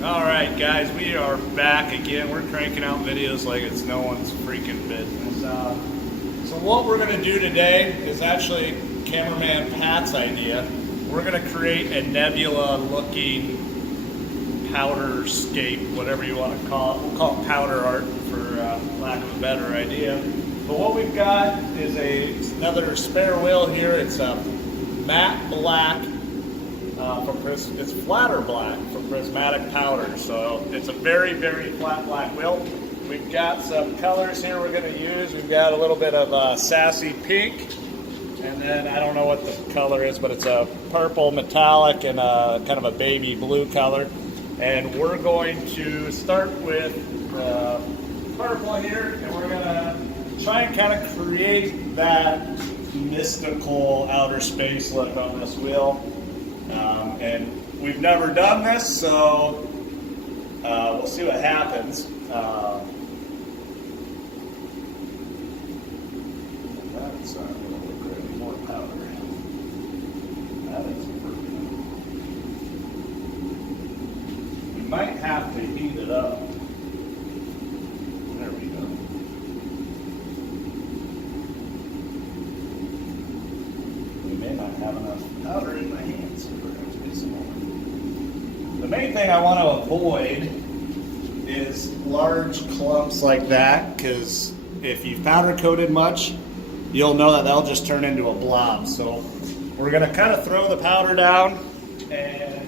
Alright guys, we are back again. We're cranking out videos like it's no one's freaking business. So what we're going to do today is actually cameraman Pat's idea. We're going to create a Nebula looking powder scape, whatever you want to call it. We'll call it powder art for lack of a better idea. But what we've got is another spare wheel here. It's a matte black. It's flatter black from Prismatic Powders, so it's a very, very flat black wheel. We've got some colors here we're going to use. We've got a little bit of sassy pink, and then I don't know what the color is, but it's a purple metallic and a kind of a baby blue color. And we're going to start with purple here, and we're going to try and kind of create that mystical outer space look on this wheel. And we've never done this, so we'll see what happens. That's not going to look good. More powder. That is perfect. We might have to heat it up. There we go. We may not have enough powder in my hands, so we're going to do some more. The main thing I want to avoid is large clumps like that, because if you've powder coated much, you'll know that they'll just turn into a blob. So we're going to kind of throw the powder down and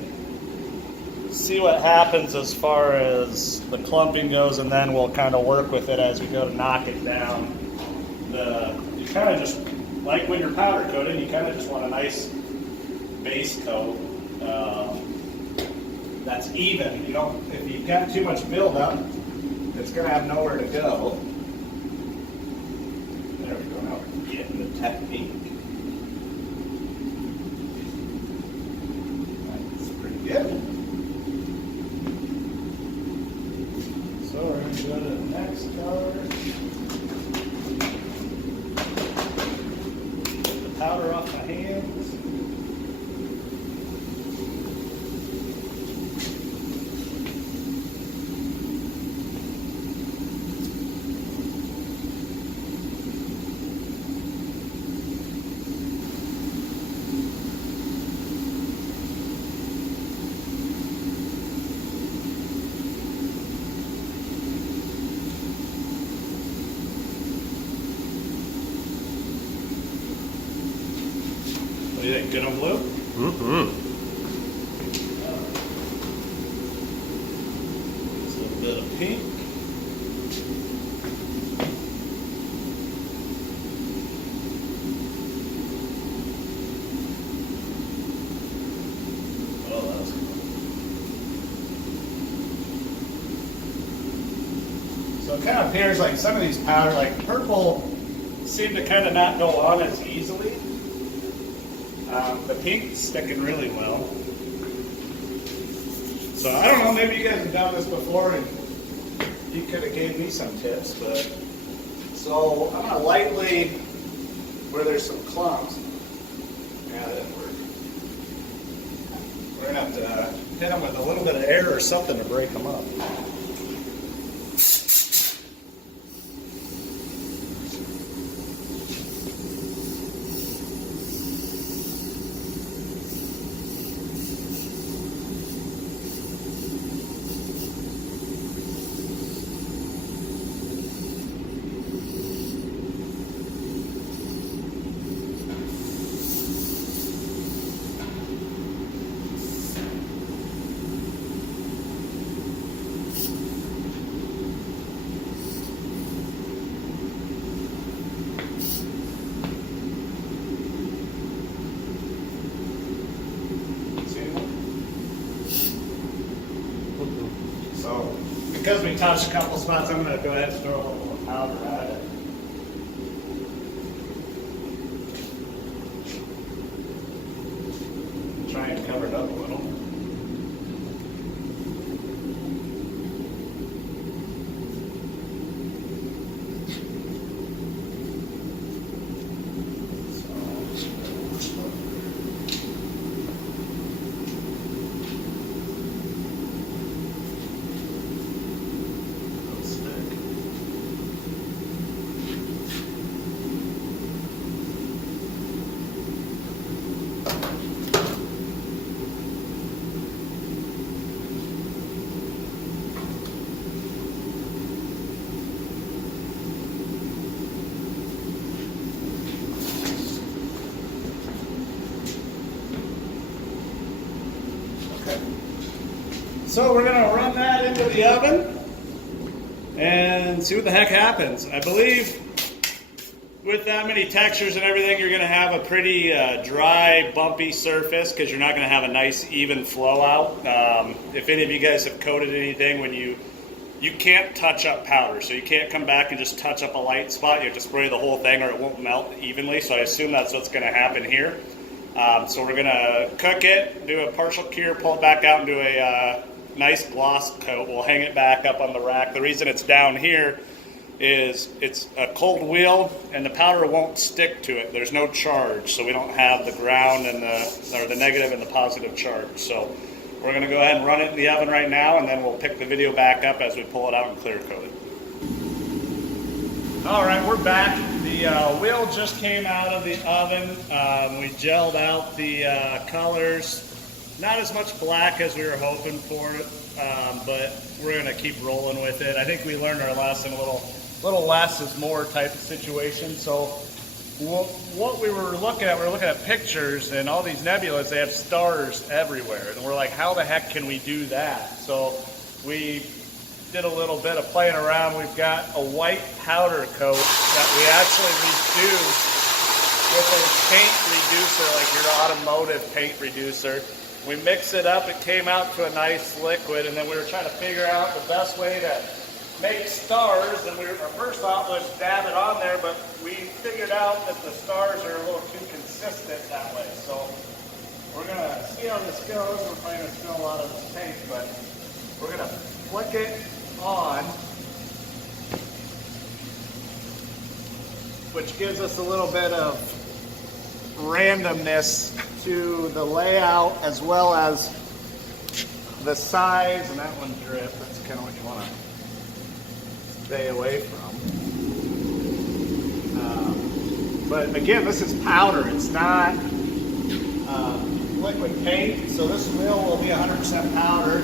see what happens as far as the clumping goes, and then we'll kind of work with it as we go to knock it down. You kind of just, like when you're powder coated, you kind of just want a nice base coat that's even. You don't, if you've got too much buildup, it's going to have nowhere to go. There we go. Now we're getting the technique. That's pretty good. So we're going to go to the next color. Get the powder off my hands. What do you think? Good on blue? Mm-hmm. Just a little bit of pink. Oh, that was cool. So it kind of appears like some of these powder, like purple, seem to kind of not go on as easily. The pink's sticking really well. So I don't know, maybe you guys have done this before and you could have gave me some tips, but so I'm gonna lightly, where there's some clumps, yeah, that didn't work. We're gonna have to hit them with a little bit of air or something to break them up. So, because we touched a couple spots, I'm going to go ahead and throw a little more powder at it. Try and cover it up a little. So we're gonna run that into the oven and see what the heck happens. I believe with that many textures and everything, you're gonna have a pretty dry, bumpy surface because you're not gonna have a nice, even flow out. If any of you guys have coated anything, when you can't touch up powder, so you can't come back and just touch up a light spot. You have to spray the whole thing or it won't melt evenly, so I assume that's what's gonna happen here. So we're gonna cook it, do a partial cure, pull it back out and do a nice gloss coat. We'll hang it back up on the rack. The reason it's down here is it's a cold wheel and the powder won't stick to it. There's no charge, so we don't have the ground and the negative and the positive charge. So we're going to go ahead and run it in the oven right now, and then we'll pick the video back up as we pull it out and clear coat it. All right, we're back. The wheel just came out of the oven. We gelled out the colors. Not as much black as we were hoping for, but we're going to keep rolling with it. I think we learned our lesson, a little less is more type of situation. So what we were looking at pictures, and all these nebulas, they have stars everywhere. And we're like, how the heck can we do that? So we did a little bit of playing around. We've got a white powder coat that we actually reduced with a paint reducer, like your automotive paint reducer. We mix it up, it came out to a nice liquid, and then we were trying to figure out the best way to make stars, and our first thought was dab it on there, but we figured out that the stars are a little too consistent that way. So we're going to see how this goes. We're probably going to spill a lot of this paint, but we're going to flick it on, which gives us a little bit of randomness to the layout as well as the size, and that one drip. That's kind of what you want to stay away from. But again, this is powder. It's not liquid paint, so this wheel will be 100% powder.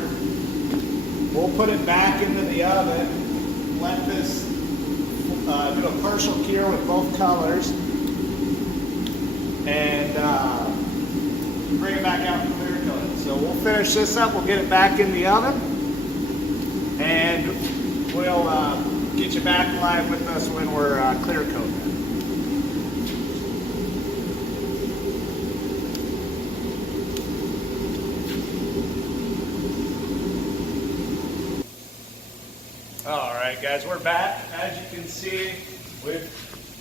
We'll put it back into the oven, let this do a partial cure with both colors, and bring it back out and clear coat it. So we'll finish this up, we'll get it back in the oven, and we'll get you back live with us when we're clear coating it. All right, guys, we're back. As you can see, we've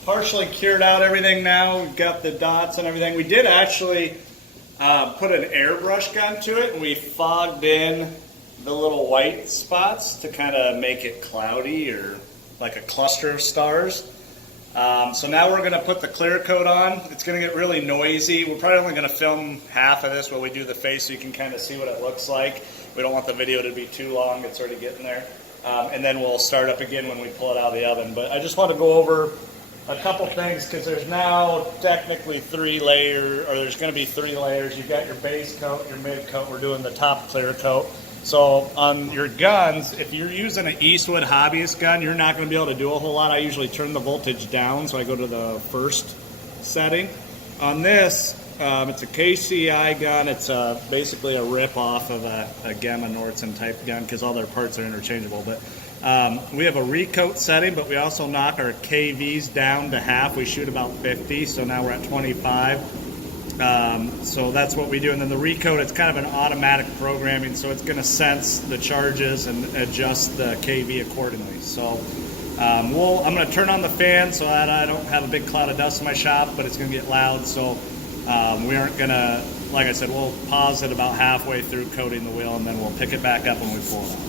partially cured out everything now. We've got the dots and everything. We did actually put an airbrush gun to it, and we fogged in the little white spots to kind of make it cloudy or like a cluster of stars. So now we're going to put the clear coat on. It's going to get really noisy. We're probably only going to film half of this while we do the face so you can kind of see what it looks like. We don't want the video to be too long. It's already getting there. And then we'll start up again when we pull it out of the oven. But I just want to go over a couple things because there's now technically there's going to be 3 layers. You've got your base coat, your mid coat. We're doing the top clear coat. So on your guns, if you're using an Eastwood hobbyist gun, you're not going to be able to do a whole lot. I usually turn the voltage down, so I go to the first setting. On this, it's a KCI gun. It's basically a rip-off of a Gamma Nordson type gun because all their parts are interchangeable. But we have a recoat setting, but we also knock our KVs down to half. We shoot about 50, so now we're at 25. So that's what we do. And then the recoat, it's kind of an automatic programming, so it's going to sense the charges and adjust the KV accordingly. So I'm going to turn on the fan so that I don't have a big cloud of dust in my shop, but it's going to get loud. So we aren't going to, like I said, we'll pause it about halfway through coating the wheel, and then we'll pick it back up when we pull it out.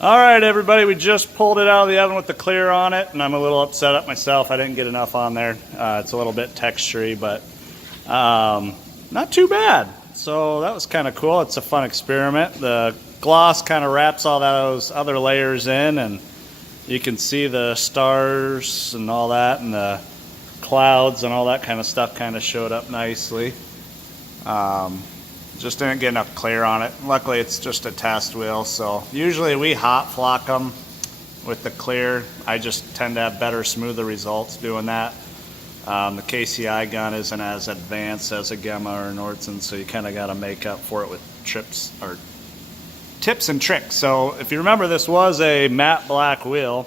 All right, everybody, we just pulled it out of the oven with the clear on it, and I'm a little upset at myself. I didn't get enough on there. It's a little bit textury, but not too bad. So that was kind of cool. It's a fun experiment. The gloss kind of wraps all those other layers in, and you can see the stars and all that, and the clouds and all that kind of stuff kind of showed up nicely. Just didn't get enough clear on it. Luckily, it's just a test wheel, so usually we hot flock them with the clear. I just tend to have better, smoother results doing that. The KCI gun isn't as advanced as a Gemma or a Nordson, so you kind of got to make up for it with tips and tricks. So if you remember, this was a matte black wheel,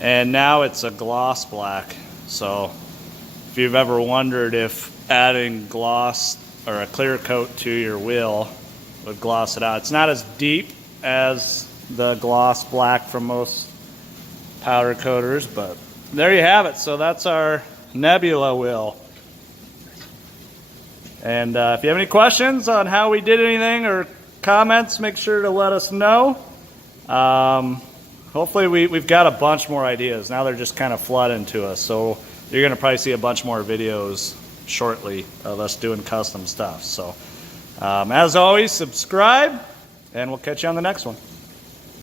and now it's a gloss black. So if you've ever wondered if adding gloss or a clear coat to your wheel would gloss it out, it's not as deep as the gloss black from most powder coaters, but there you have it. So that's our Nebula wheel. And if you have any questions on how we did anything or comments, make sure to let us know. Hopefully we've got a bunch more ideas. Now they're just kind of flooding to us, so you're going to probably see a bunch more videos shortly of us doing custom stuff. So as always, subscribe, and we'll catch you on the next one.